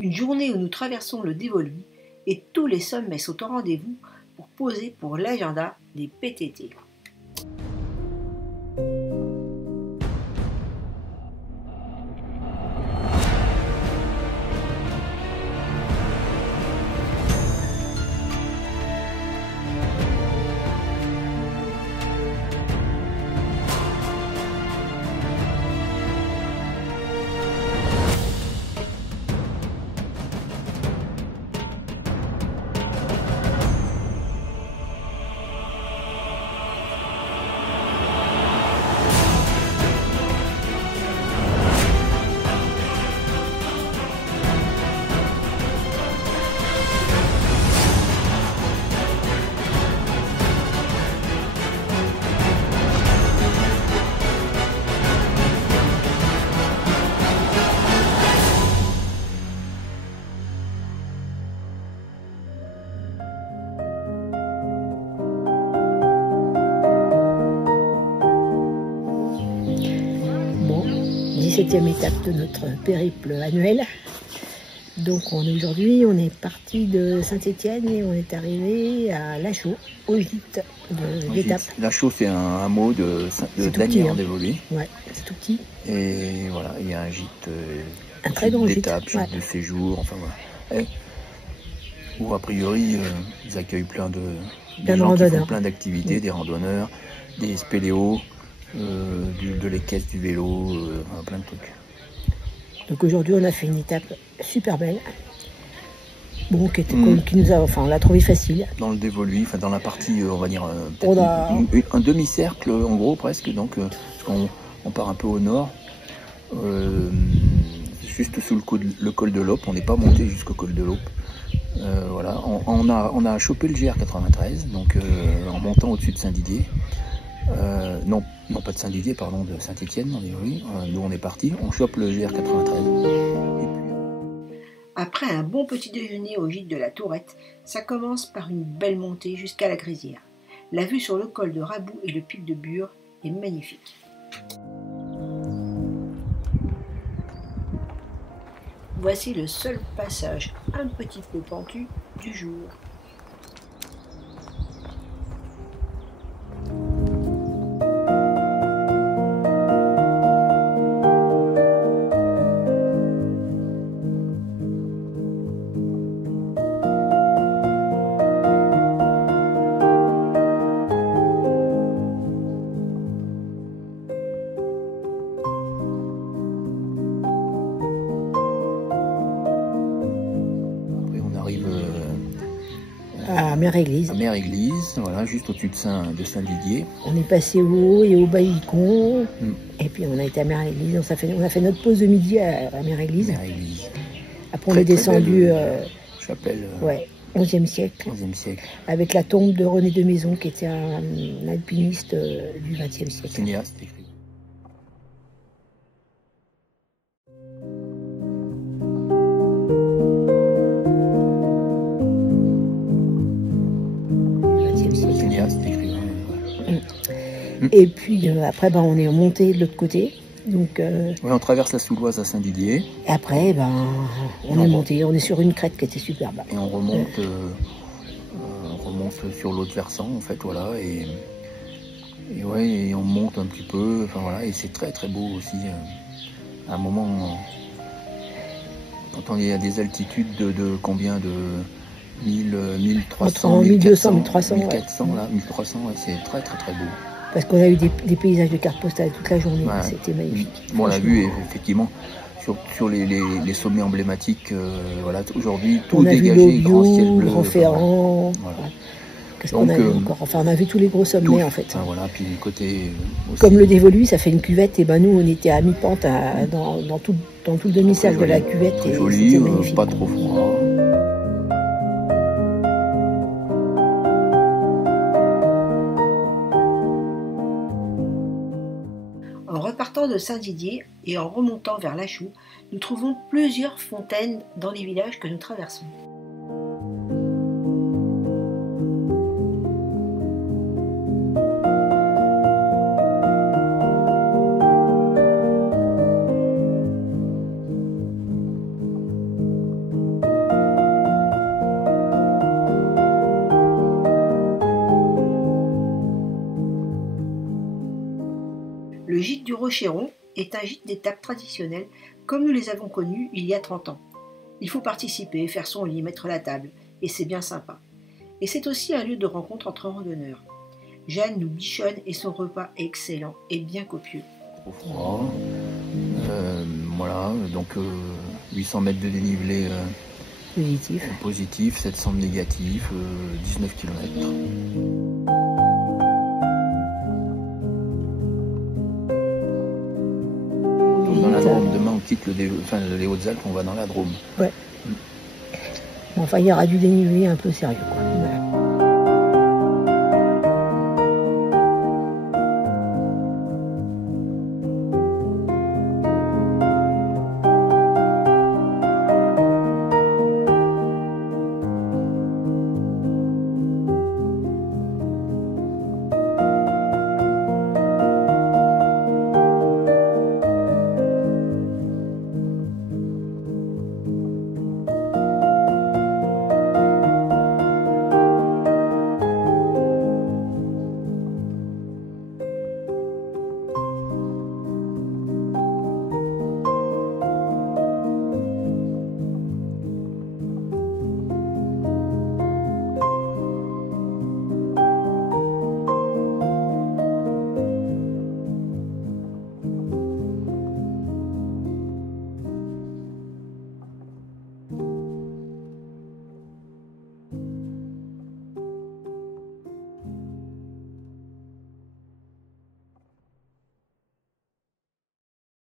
Une journée où nous traversons le dévolu et tous les sommets sont au rendez-vous pour poser pour l'agenda des PTT. Bon, 17e étape de notre périple annuel. Donc aujourd'hui, on est parti de Saint-Étienne et on est arrivé à Lachaud, au gîte de l'étape. Lachaud, c'est un hameau de Danière dévolu. Ouais, c'est tout petit. Et voilà, il y a un gîte, un très grand gîte, gîte de séjour, enfin voilà. Où a priori, ils accueillent plein de gens qui font plein d'activités, des randonneurs, des spéléos, de l'équestre, du vélo, plein de trucs. Donc aujourd'hui, on a fait une étape super belle. Bon, qui nous a, enfin, on l'a trouvé facile. Dans le dévolu, enfin dans la partie, on va dire, un demi-cercle en gros presque. Donc, on part un peu au nord, juste sous le col de l'Aube. On n'est pas monté jusqu'au col de l'Aube. Voilà, on a chopé le GR93, donc en montant au-dessus de Saint-Didier. Non, pas de Saint-Didier, pardon, de Saint-Étienne, d'où on est parti. On chope le GR93. Après un bon petit déjeuner au gîte de la Tourette, ça commence par une belle montée jusqu'à la Grisière. La vue sur le col de Raboux et le pic de Bure est magnifique. Voici le seul passage un petit peu pentu du jour. À Mère-Église. À Mère-Église, voilà, juste au-dessus de Saint-Didier. On est passé au haut et au Baillicon. Et puis on a été à Mère-Église. On a fait notre pause de midi à Mère-Église. Après on est descendu. Chapelle. Ouais, 11e siècle. 11e siècle. Avec la tombe de René de Maison, qui était un alpiniste du 20e siècle. Cinéaste, écrit. Et puis après, on est monté de l'autre côté. Donc, on traverse la Souloise à Saint-Didier. Et après, on est monté. On est sur une crête qui était superbe. Et on remonte, sur l'autre versant, en fait, voilà. Et on monte un petit peu. Enfin voilà, et c'est très très beau aussi. À un moment, quand on est à des altitudes de combien de 1300, 1200, 1300, 1400, là, 1300, ouais, c'est très très très beau. Parce qu'on a eu des paysages de cartes postales toute la journée, c'était magnifique. Bon, on l'a vu effectivement sur les sommets emblématiques, voilà, aujourd'hui tout dégagé, grand ciel bleu, Grand Ferrand. Voilà. Qu'est-ce qu'on a vu encore? Enfin, on a vu tous les gros sommets en fait. Enfin, voilà, puis côté aussi, comme le dévolu, ça fait une cuvette, et nous on était à mi-pente dans tout le demi-cercle de la cuvette. Et joli, pas trop froid. En repartant de Saint-Didier et en remontant vers Lachaud, nous trouvons plusieurs fontaines dans les villages que nous traversons. gîte du Rocher-Rond est un gîte d'étape traditionnel comme nous les avons connus il y a 30 ans. Il faut participer, faire son lit, mettre la table, et c'est bien sympa. Et c'est aussi un lieu de rencontre entre randonneurs. Jeanne nous bichonne et son repas est excellent et bien copieux. Au froid, voilà, donc 800 mètres de dénivelé positif, 700 de négatif, 19 km. Dans la Drôme, demain on quitte les Hautes-Alpes, on va dans la Drôme. Ouais. Bon, enfin, il y aura du dénivelé un peu sérieux, quoi. Voilà.